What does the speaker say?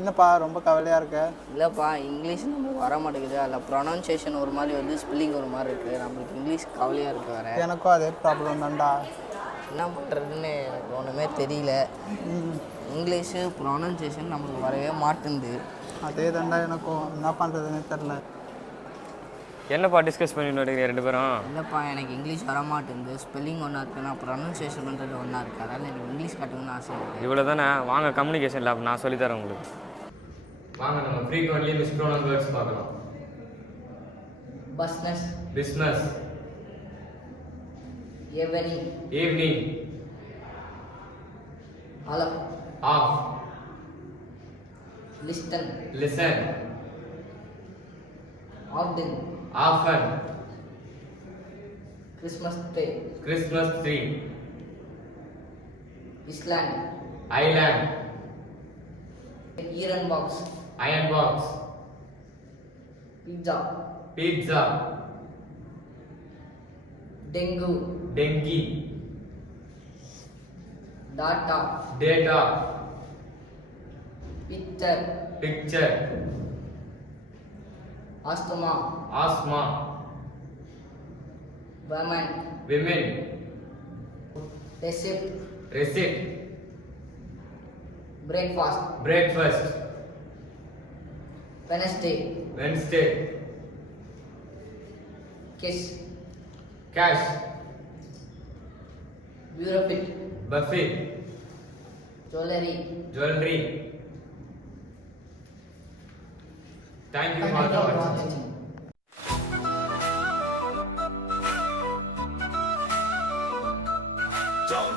என்னப்பா ரொம்ப கவலையாக இருக்க? இல்லைப்பா இங்கிலீஷ் நம்மளுக்கு வர மாட்டேங்குது. அதில் ப்ரொனவுன்சியேஷன் ஒரு மாதிரி வந்து ஸ்பெல்லிங் ஒரு மாதிரி இருக்குது. நம்மளுக்கு இங்கிலீஷ் கவலையாக இருக்குது வேறு. எனக்கும் அதே ப்ராப்ளம் தான்டா. என்ன பண்ணுறதுன்னு எனக்கு ஒன்றுமே தெரியல. இங்கிலீஷு ப்ரொனவுன்சியேஷன் நம்மளுக்கு வரவே மாட்டேங்குது. அதே தான்டா எனக்கும். என்ன பண்ணுறதுன்னு தெரில. என்னப்பா டிஸ்கஸ் பண்ணிட்டு வரீங்க ரெண்டு பேரும்? இல்லைப்பா எனக்கு இங்கிலீஷ் வர மாட்டேங்குது. ஸ்பெல்லிங் ஒன்றா இருக்குது, நான் ப்ரொனவுன்சியேஷன் பண்ணுறது ஒன்றா இருக்குது. அதனால் எனக்கு இங்கிலீஷ் கற்றுக்கணும்னு ஆசை இருக்குது. இவ்வளோ தானே, வாங்க கம்யூனிகேஷன் லேப் நான் சொல்லித்தரேன் உங்களுக்கு. வாங்க நம்ம ஃப்ரீக்வெண்ட்லி மிஸ்ப்ரொனவுன் வேர்ட்ஸ் பார்க்கலாம். பஸ்னஸ், பிஸ்னஸ், ஈவினிங், ஈவினிங், ஆலப், of, listen, listen, often, often, Christmas day, Christmas tree, island, island, ஈரன் box, iron box, pizza, pizza, dengue, dengue, tata, data, picture, picture, asthma, asthma, women, women, receipt, receipt, breakfast, breakfast, Wednesday, Wednesday, kiss, cash, bureau, buffet, jewelry. Jewellery. Thank you for வாட்சிங். Don't